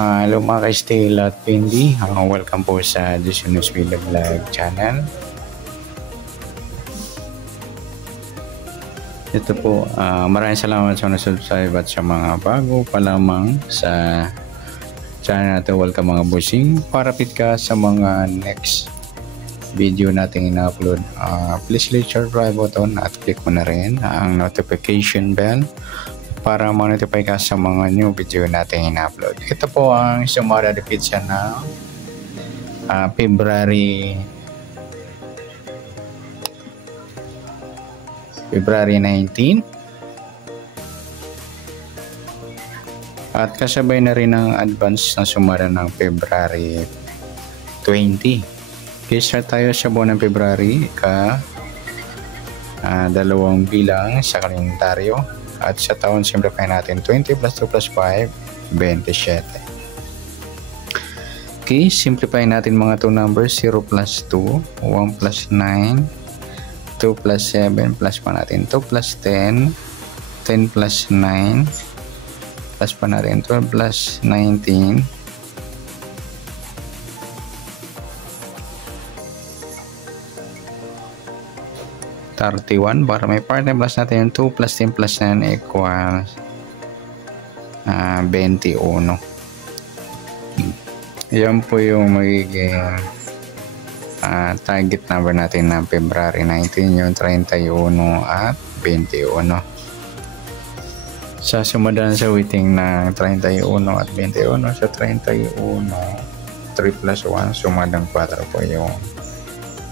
Hello mga ka-Stay at Pindy. Welcome po sa News Video Vlog channel. Ito po, maraming salamat sa subscribe at sa mga bago pa lamang sa channel natin. Welcome mga busing. Para fit ka sa mga next video natin ina-upload. Please click your subscribe button at click mo na rin ang notification bell para ma-notify ka sa mga new video natin ina-upload. Ito po ang sumara de pizza na February 19 at kasabay na rin ang advance na sumara ng February 20. Start tayo sa buwan ng February dalawang bilang sa kalendaryo. At sa taon, simplify natin 20 plus 2 plus 5, 27. Okay, simplify natin mga 2 numbers, 0 plus 2, 1 plus 9, 2 plus 7, plus pa natin 2 plus 10, 10 plus 9, plus pa natin 12 plus 19, 31. Para may partner plus natin yung 2 plus 10 plus 9 equals 21. Yan po yung magiging target number natin ng February 19, yung 31 at 21. Sa sumadan sa waiting ng 31 at 21, sa 31 3 plus 1 sumadang 4 po yung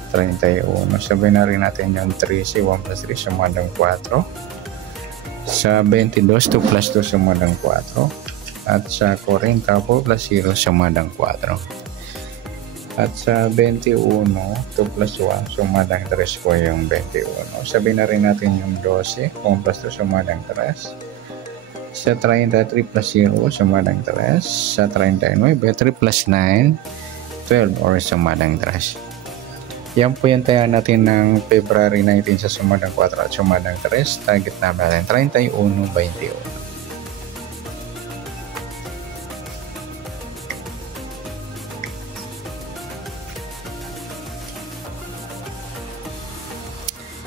31. Sabihin na rin natin yung 13, 1 plus 3 sumadang 4. Sa 22, 2 plus 2 sumadang 4. At sa 40, 4 plus 0 sumadang 4. At sa 21, 2 plus 1 sumadang 3 po yung 21. Sabihin na rin natin yung 12, 1 plus 2 sumadang 3. Sa 33 plus 0 sumadang 3. Sa 39, 3 plus 9, 12 or sumadang 3. Yan po yung tayo natin ng February 19 sa sumadang 4 at sumadang 3. Target namin natin 31-21.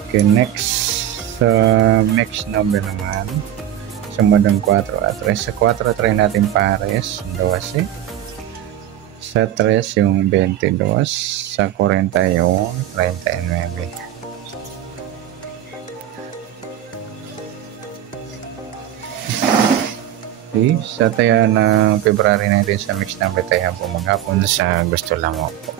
Okay, next next number naman sumadang 4 at 3. Sa 4 try natin pares 12. Sa 3 yung 22, sa 40 yung 39. Okay, sa tayo ng February 19 sa mix number tayo po maghapon sa gusto lang mo po.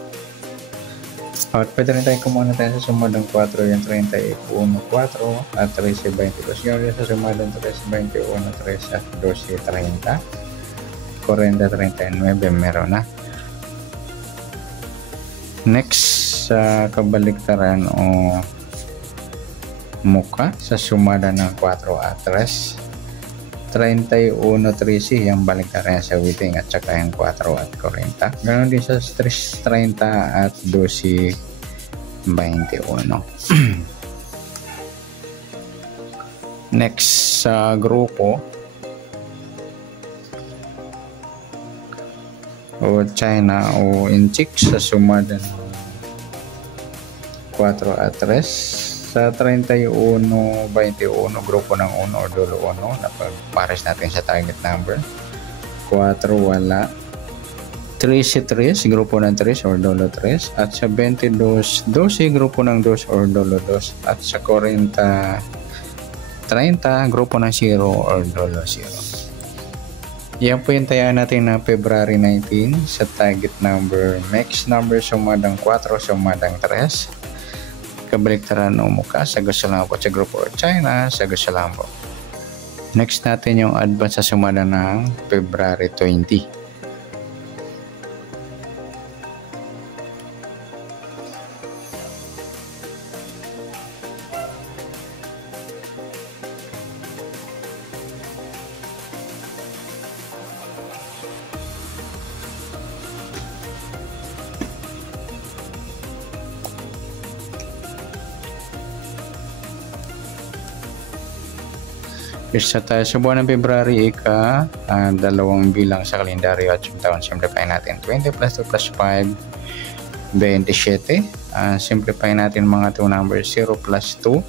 At pwede rin tayo kumuna tayo sa sumadang 4 yung 31, 4 at 13, 22. Yung sa sumadang 3, 21, 3 at 12, 30. 40, 39 meron na. Next sa kabaliktaran o muka sa sumada ng 4 at 3, 31, 13 yung baliktaran sa waiting at saka yung 4 at 40. Ganon din sa 3, 30 at 12, 21. Next sa grupo o China o Inchik sa sumada ng 4 at 3. Sa 31, 21 grupo ng 1 o dulo 1 na pagpares natin sa target number. 4 wala. 13 grupo ng 3 or dulo 3. At sa 22, 12 grupo ng 2 or dulo 2. At sa 40, 30 grupo ng 0 or dulo 0. Yan po yung tayo natin ng February 19 sa target number. Next number sumadang 4, sumadang 3. Kabaliktaran o mukha sa gusto lang po sa grupo China sa gusto lang po. Next natin yung advance sa sumadang ng February 20. Isa tayo sa buwan ng February, dalawang bilang sa kalendaryo at yung taon. Simplify natin. 20 plus 2 plus 5, 27. Simplify natin mga 2 numbers. 0 plus 2,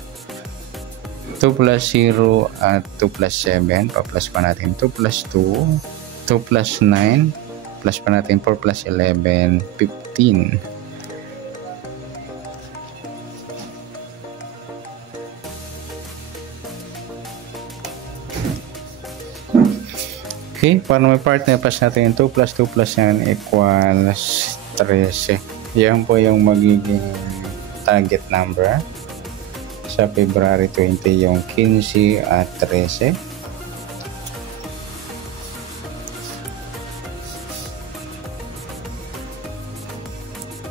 2 plus 0 at 2 plus 7. Pa-plus pa natin 2 plus 2, 2 plus 9, plus pa natin 4 plus 11, 15. Okay, para may partner, plus natin 2 plus 2 plus 9 equals 13. Yan po yung magiging target number sa February 20, yung 15 at 13.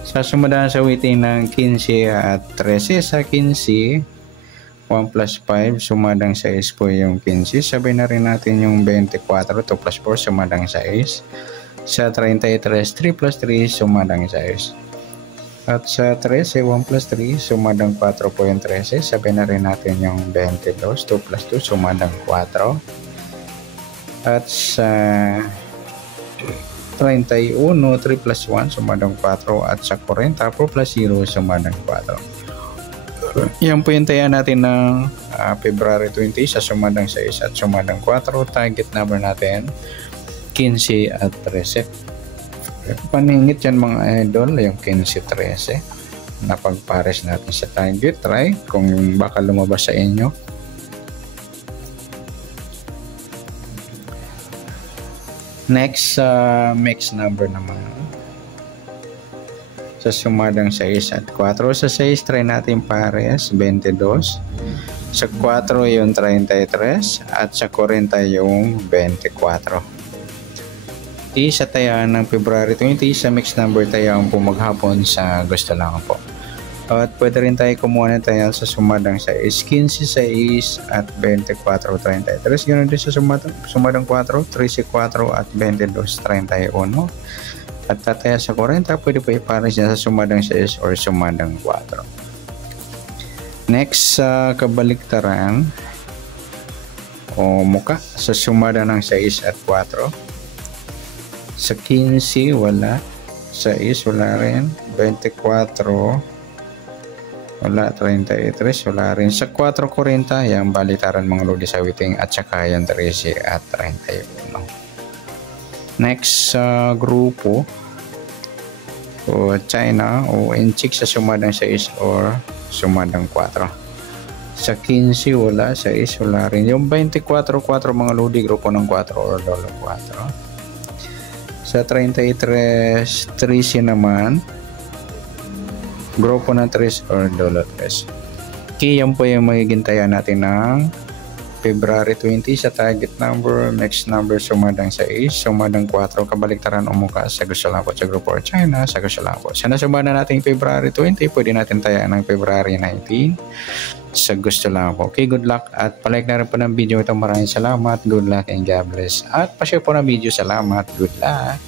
Sa sumundan sa weighting ng 15 at 13, sa 15, 1 plus 5, sumadang 6 po yung 15. Sabay na rin natin yung 24, 2 plus 4, sumadang 6. Sa 33, 3 plus 3, sumadang 6. At sa 13, 1 plus 3, sumadang 4 po yung 13. Sabay na rin natin yung 22, 2 plus 2, sumadang 4. At sa 31, 3 plus 1, sumadang 4. At sa 40, 4 plus 0, sumadang 4. Yan po yung taya natin ng February 20 sa sumadang 6 at sumadang 4. Target number natin 15 at 13. Paningit yan mga idol, yung 15-13 na pagpares natin sa target. Try kung baka lumabas sa inyo. Next, mix number naman sa sumadang 6 at 4. Sa 6, try natin pares, 22. Sa 4 yung 33 at sa 40 yung 24. Sa tayaan ng February 20, sa mixed number tayaan po maghapon sa gusto lang po. At pwede rin tayo kumuha ng tayaan sa sumadang 6, 15, 6 at 24, 33. Ganoon din sa sumadang 4, 13, 4 at 22, 31. At tataya sa 40, pwede po ipares niya sa sumadang 6 or sumadang 4. Next, sa kabaliktaran o muka, sa sumada ng 6 at 4. Sa 15, wala. 6, wala rin. 24, wala. 33, wala rin. Sa 4.40, yung balitaran mga lodi sa witing at saka yung 13 at 31. Next, sa grupo o China o Inchik sa sumadang 6 or sumadang 4. Sa 15, wala. 6, wala rin. Yung 24, 4 mga lodi, grupo ng 4 or lolo 4. Sa 33, 13 naman, grupo ng 3 or lolo 3. Okay, yan po yung magiging taya natin ng February 20 sa target number, next number sumadang 6, sumadang 4, kabaliktaran o muka sa gusto lang po sa grupo or China, sa gusto lang po. Sa nasumada natin February 20, pwede natin tayaan ng February 19 sa gusto lang po. Okay, good luck at palike na rin po ng video ito. Maraming salamat, good luck and God bless. At pa-share po ng video, salamat, good luck.